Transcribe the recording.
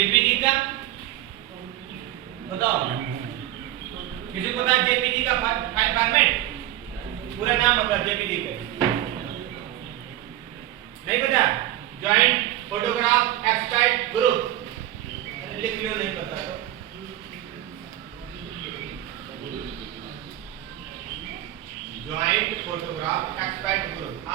JPG का बताओ, किसी को पता है जेपीजी का फाइल फॉर्मेट? पूरा नाम बता जेपीजी का, नहीं पता? जॉइंट फोटोग्राफ एक्सट्रैक्ट ग्रुप लिख लो, नहीं पता तो